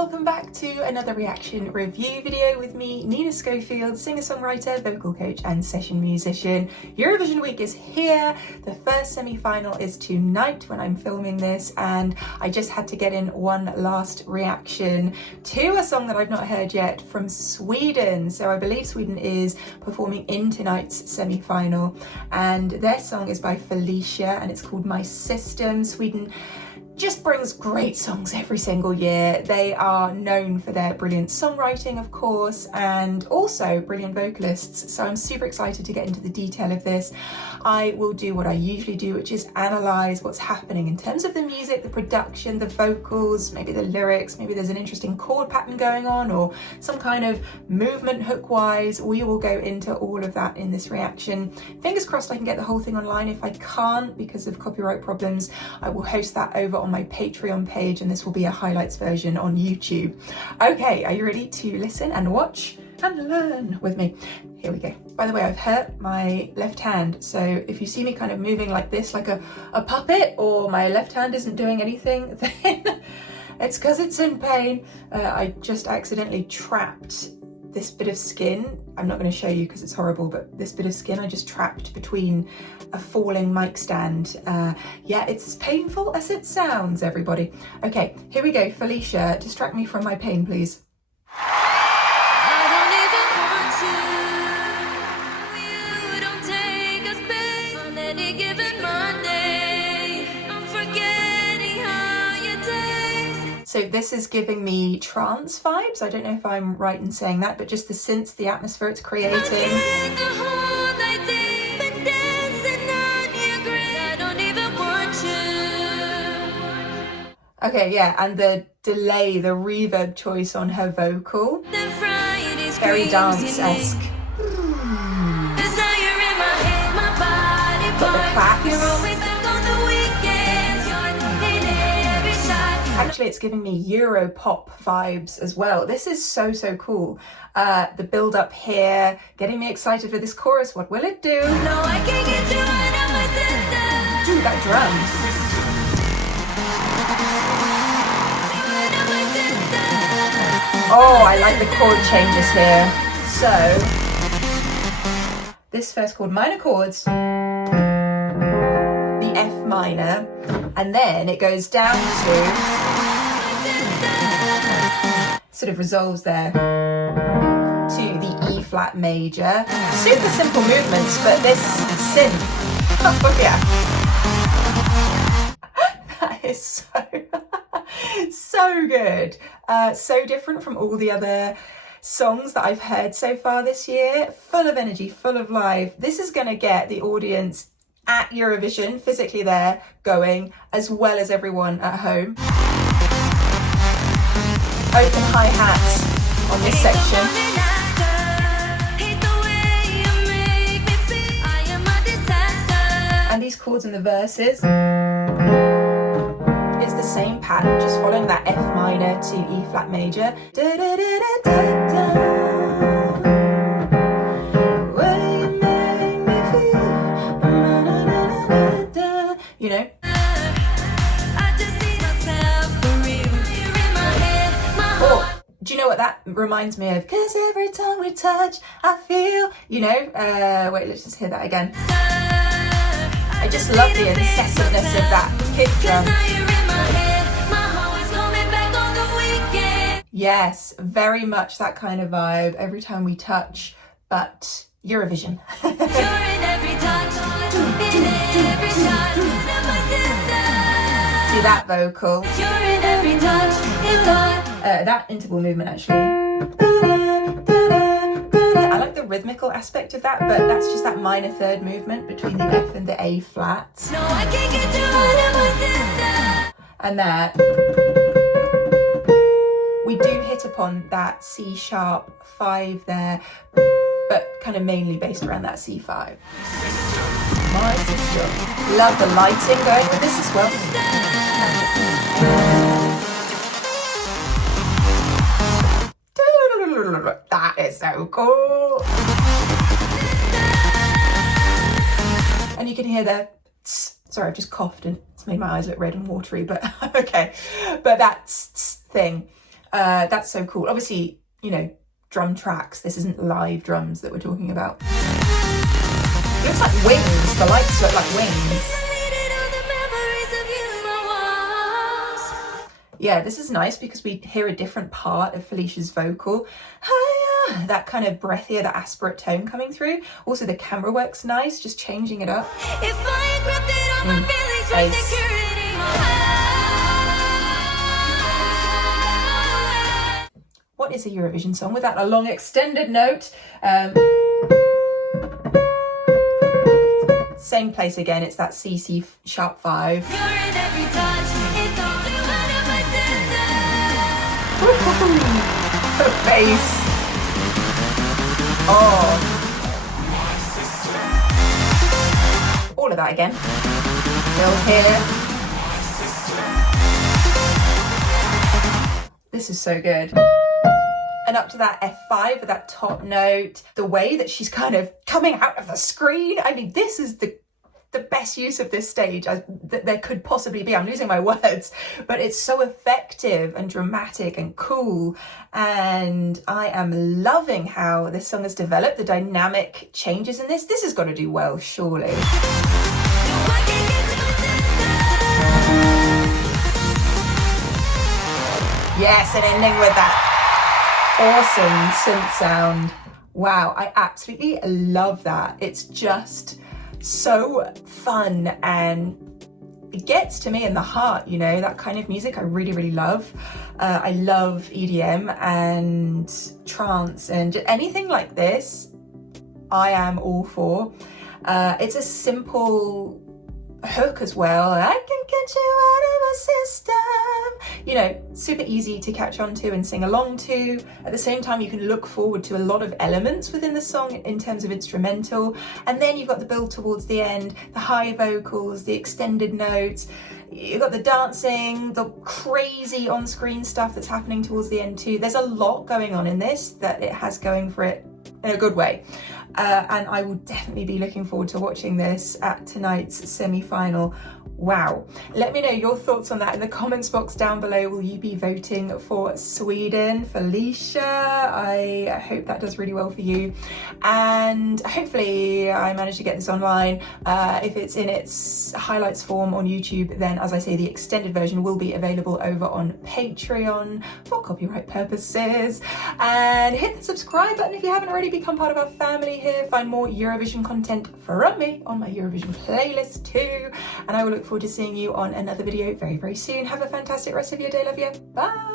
welcome back to another reaction review video with me, Nina Schofield, singer-songwriter, vocal coach and session musician. Eurovision week is here. The first semi-final is tonight when I'm filming this, and I just had to get in one last reaction to a song that I've not heard yet from Sweden. So I believe Sweden is performing in tonight's semi-final, and their song is by FELICIA and it's called My System. Sweden just brings great songs every single year. They are known for their brilliant songwriting, of course, and also brilliant vocalists. So I'm super excited to get into the detail of this. I will do what I usually do, which is analyze what's happening in terms of the music, the production, the vocals, maybe the lyrics, maybe there's an interesting chord pattern going on or some kind of movement hook-wise. We will go into all of that in this reaction. Fingers crossed I can get the whole thing online. If I can't, because of copyright problems, I will host that over on my Patreon page, and this will be a highlights version on YouTube. Okay, are you ready to listen and watch and learn with me? Here we go. By the way, I've hurt my left hand, so if you see me kind of moving like this, like a puppet, or my left hand isn't doing anything, then it's because it's in pain. I just accidentally trapped this bit of skin. I'm not going to show you because it's horrible, but this bit of skin I just trapped between a falling mic stand. Yeah, it's as painful as it sounds, everybody. Okay, here we go. FELICIA, distract me from my pain, please. So this is giving me trance vibes. I don't know if I'm right in saying that, but just the synths, the atmosphere it's creating. Okay, yeah, and the delay, the reverb choice on her vocal, very dance-esque. Got the claps. Actually, it's giving me Euro pop vibes as well. This is so cool. The build up here, getting me excited for this chorus. What will it do? No, I can't get you out of my system. Ooh, that drums. Oh, I like the chord changes here. So, this first chord, minor chords, the F minor, and then it goes down to, sort of resolves there to the E flat major. Super simple movements, but this synth, oh yeah, that is so good. So different from all the other songs that I've heard so far this year. Full of energy, full of life. This is going to get the audience at Eurovision, physically there, going, as well as everyone at home. Open hi-hats on this section. And these chords in the verses is the same pattern, just following that F minor to E flat major. Da, da, da, da, da, da. You know? Or, do you know what that reminds me of? 'Cause every time we touch, I feel, you know? Wait, let's just hear that again. I just love the incessantness of that kick drum. Yes, very much that kind of vibe. Every time we touch, but Eurovision. See that vocal? That interval movement actually. I like the rhythmical aspect of that, but that's just that minor third movement between the F and the A flat. And that. We do hit upon that C sharp 5 there, but kind of mainly based around that C5. My sister. Love the lighting going with this as well. That is so cool. And you can hear the, sorry, I've just coughed and it's made my eyes look red and watery, but okay. But that thing. That's so cool. Obviously, you know, drum tracks. This isn't live drums that we're talking about. It looks like wings. The lights look like wings. Yeah, this is nice because we hear a different part of Felicia's vocal. That kind of breathier, that aspirate tone coming through. Also, the camera work's nice, just changing it up. Bass. What is a Eurovision song without a long extended note? Same place again, it's that C sharp 5. The bass. Oh. All of that again. Still here. This is so good. And up to that F5 with that top note, the way that she's kind of coming out of the screen. I mean, this is the best use of this stage that there could possibly be. I'm losing my words, but it's so effective and dramatic and cool. And I am loving how this song has developed, the dynamic changes in this. This has got to do well, surely. Yes, and ending with that awesome synth sound. Wow, I absolutely love that. It's just so fun and it gets to me in the heart, you know, that kind of music I really, really love. I love EDM and trance and anything like this, I am all for. It's a simple hook as well. I can get you out of my system. You know, super easy to catch on to and sing along to. At the same time, you can look forward to a lot of elements within the song in terms of instrumental. And then you've got the build towards the end, the high vocals, the extended notes. You've got the dancing, the crazy on-screen stuff that's happening towards the end too. There's a lot going on in this that it has going for it in a good way. And I will definitely be looking forward to watching this at tonight's semi-final. Wow. Let me know your thoughts on that in the comments box down below. Will you be voting for Sweden, Felicia? I hope that does really well for you. And hopefully I managed to get this online. If it's in its highlights form on YouTube, then as I say, the extended version will be available over on Patreon for copyright purposes. And hit the subscribe button if you haven't already become part of our family here. Find more Eurovision content from me on my Eurovision playlist too. And I will look forward to seeing you on another video very, very soon. Have a fantastic rest of your day. Love you. Bye.